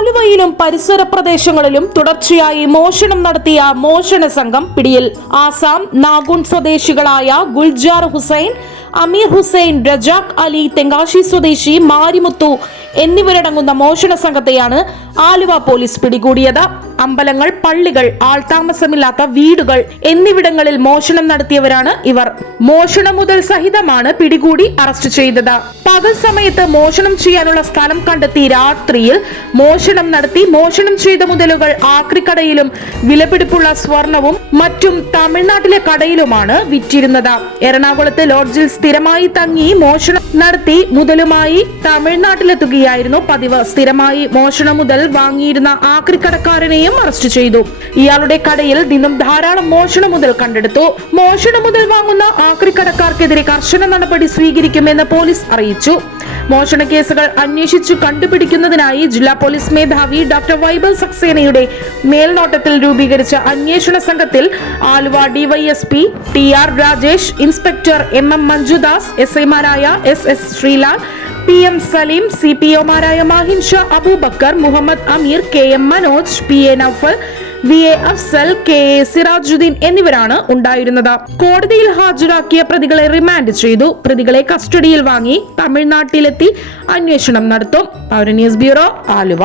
ആലുവയിലും പരിസര പ്രദേശങ്ങളിലും തുടർച്ചയായി മോഷണം നടത്തിയ മോഷണ സംഘം പിടിയിൽ. ആസാം നാഗുൺ സ്വദേശികളായ ഗുൽജാർ ഹുസൈൻ അമീർ ഹുസൈൻ റജാഖ് അലി തെങ്കാശി സ്വദേശി മാരിമുത്തു എന്നിവരടങ്ങുന്ന മോഷണ സംഘത്തെയാണ് ആലുവ പോലീസ് പിടികൂടിയത്. അമ്പലങ്ങൾ പള്ളികൾ ആൾതാമസമില്ലാത്ത വീടുകൾ എന്നിവിടങ്ങളിൽ മോഷണം നടത്തിയവരാണ് ഇവർ. മോഷണം മുതൽ സഹിതമാണ് പിടികൂടി അറസ്റ്റ് ചെയ്തത്. പകൽ സമയത്ത് മോഷണം ചെയ്യാനുള്ള സ്ഥലം കണ്ടെത്തി രാത്രിയിൽ മോഷണം നടത്തി മോഷണം ചെയ്ത മുതലുകൾ ആക്രിക്കടയിലും വിലപിടിപ്പുള്ള സ്വർണവും മറ്റും തമിഴ്നാട്ടിലെ കടയിലുമാണ് വിറ്റിരുന്നത്. എറണാകുളത്ത് ലോഡ്ജിൽ സ്ഥിരമായി തങ്ങി മോഷണം നടത്തി മുതലുമായി തമിഴ്നാട്ടിലെത്തുകയായിരുന്നു പതിവ്. സ്ഥിരമായി മോഷണം മുതൽ വാങ്ങിയിരുന്ന ആക്രിക്കടക്കാരനെയും അറസ്റ്റ് ചെയ്തു. ഇയാളുടെ കടയിൽ നിന്നും ധാരാളം മോഷണം മുതൽ കണ്ടെടുത്തു. മോഷണം മുതൽ വാങ്ങുന്ന ആക്രിക്കടക്കാർക്കെതിരെ കർശന നടപടി സ്വീകരിക്കുമെന്ന് പോലീസ് അറിയിച്ചു. മോഷണ കേസുകൾ അന്വേഷിച്ചു കണ്ടുപിടിക്കുന്നതിനായി ജില്ലാ പോലീസ് മേധാവി ഡോക്ടർ വൈബൽ സക്സേനയുടെ മേൽനോട്ടത്തിൽ രൂപീകരിച്ച അന്വേഷണ സംഘത്തിൽ Aluva DYSP T R Rajesh inspector M M Manjudas S ഐമാരായ S S Sreelal P M Saleem C P ഒമാരായ Mahin Shah Abubakar Muhammad Ameer K M Manoj P A Noufal V A Afsal K A Sirajuddin എന്നിവരാണ് ഉണ്ടായിരുന്നത്. കോടതിയിൽ ഹാജരാക്കിയ പ്രതികളെ remand ചെയ്തു. പ്രതികളെ കസ്റ്റഡിയിൽ വാങ്ങി തമിഴ്നാട്ടിലെത്തി അന്വേഷണം നടത്തും. News bureau Aluva.